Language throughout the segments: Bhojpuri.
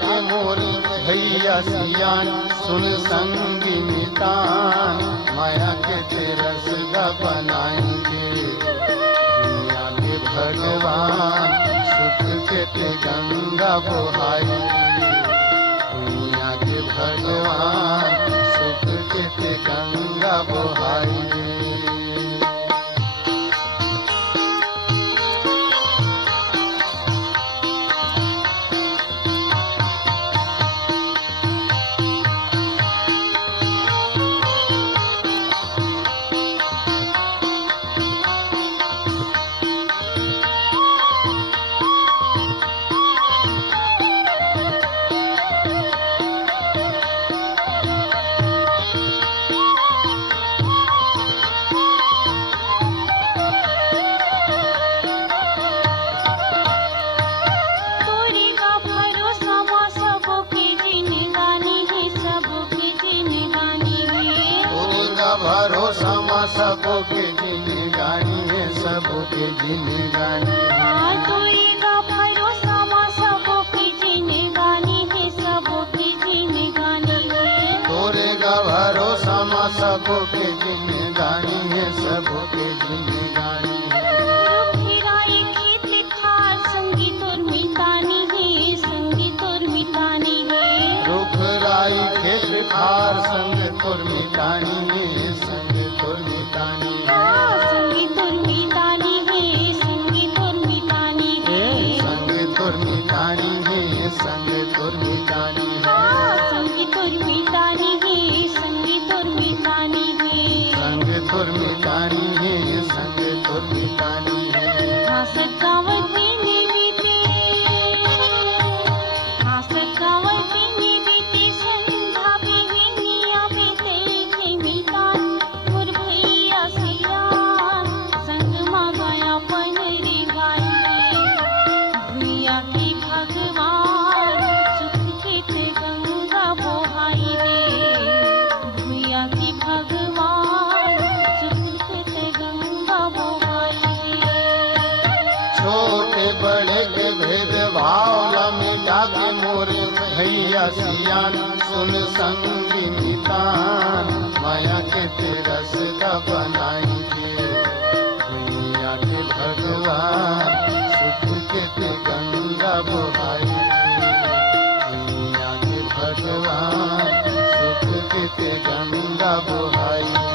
के मोर भैया सियान सुन संगी नितान माया के तेरस गा बनाएंगे दुनिया के भगवान सुख के ते गंगा बहाएंगे दुनिया के भगवान सुख के ते गंगा बहाएंगे। भरोसा माँ सबके जिंदगानी है सबके जिंदगानी तोरेगा भरोसा माँ सबके जिंदगानी है सबके जिंदगानी तोरेगा भरोसा माँ सबके जिंदगानी है सबके जिंदगानी रुखराई खेत खार संगी तोर मितानी है संगी तोर मितानी है रुखराई खेत खार संग तोर मितानी है भैया सियान सुन संगी नितान माया के तेरस का बनाएंगे दुनिया के भगवान सुख के ते गंगा बहाएंगे दुनिया के भगवान सुख के ते गंगा बहाएंगे।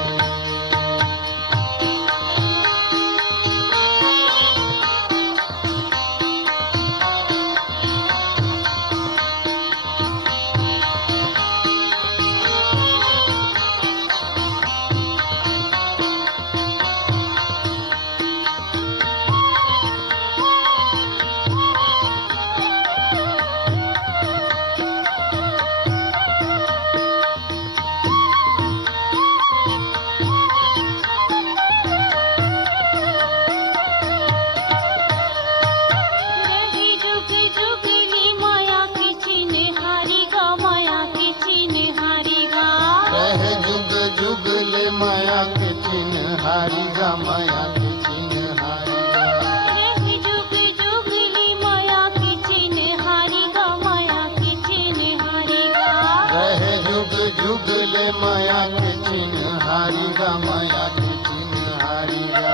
माया के चिन्हारी गा माया के चिन्हारी रह जुग जुगली माया के चिन्हारी गा माया के चिन्हारी गा रह जुग जुगले माया के चिन्हारी गा माया के चिन्हारी गा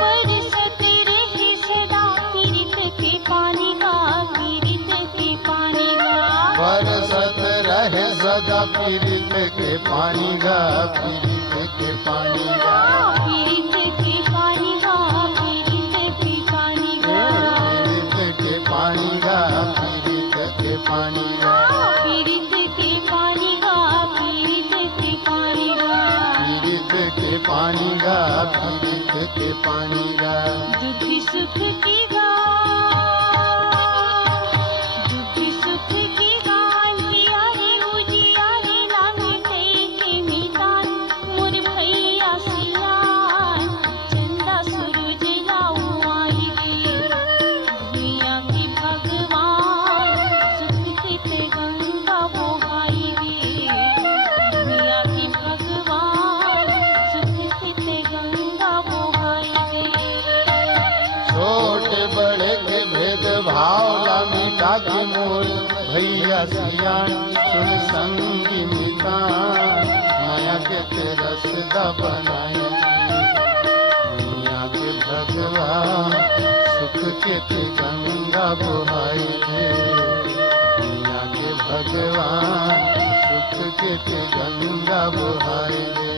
बरसत रहे सदा पीरित के पानी गा पीरित के पानी गा बरसत रहे सदा पीरित के पानी गा पीरित के पानी गा पीरित के पानी गा पीरित के पानी गा पीरित के पानी गा पीरित के पानी गा पीरित के पानी गा पीरित के पानी गा पीरित के पानी गा पीरित के पानी गा दुख सुख की गा दुख सुख की गा हियारे उजियारे ना मिटे के मितान मोर भैया सियान चंदा सूरज लाऊ आई गे दुनिया के भगवान सुख के गंगा बहाई गे दुनिया के भगवान सुख के गंगा बहाई गे छोटे बड़े के भेद भाव ला मिटा के मोर भैया सियान सुन संगी मितान माया के तेरस दा बनाए मियाँ के भगवान सुख के ते गंगा बुहाई दे मियाँ के भगवान सुख के ते गंगा बुहाई दे।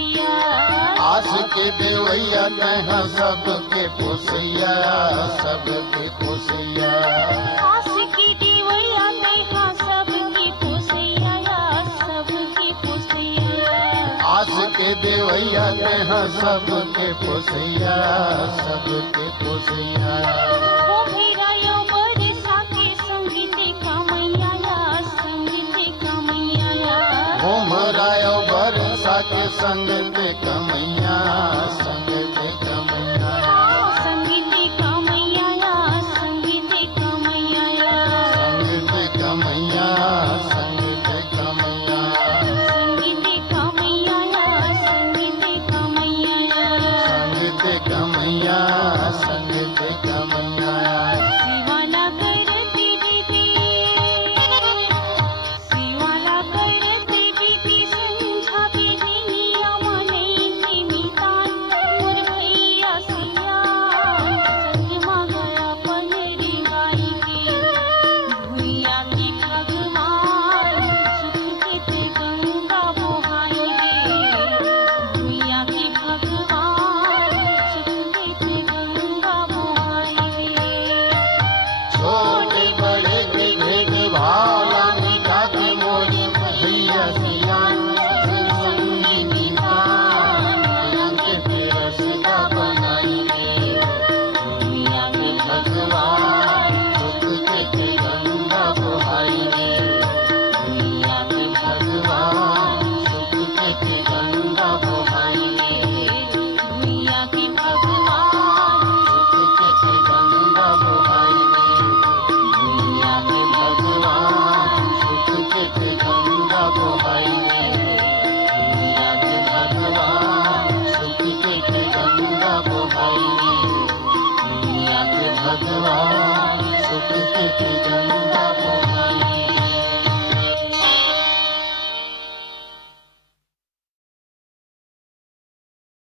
आस के देवैया कहाँ सबके पोसैया सबके पोसैया आस की देवैया कहाँ सबके पोसैया सबके पोसैया आस के देवैया कहाँ सबके पोसैया सबके पोसैया ओ भैरायो बरसा के संग देखा मैया संग देखा मैया हो मरायो बरसा के संग देखा मैया संग देखा मैया संग देखा मैया संग देखा मैया संग देखा मैया संग देखा मैया संग देखा मैया संग देखा मैया संग देखा मैया संग देखा मैया शिवाला करती दीदी शिवाला करती दीदी संझा बिहनिया मने की मितान मोर भैया सिया संग मांगया पनरी गाई के भुइया की भगवान सुख के गंगा बोहाई दे भुइया की भगवान सुख के गंगा बोहाई दे छोटे बड़े के भेद भावला मिटा के मोरी भैया सियान संगी मितान माया के तेरस दा बनाई दे दुनिया के भगवान सुख के ते गंगा बुहाई दे दुनिया के भगवान सुख के ते गंगा बुहाई दे भुइया की भगवान सुख के ते गंगा बुहाई दे दुनिया के भगवान सुख के ते गंगा बुहाई दे दुनिया के भगवान सुख के ते गंगा बुहाई दे दुनिया के भगवान सुख के ते गंगा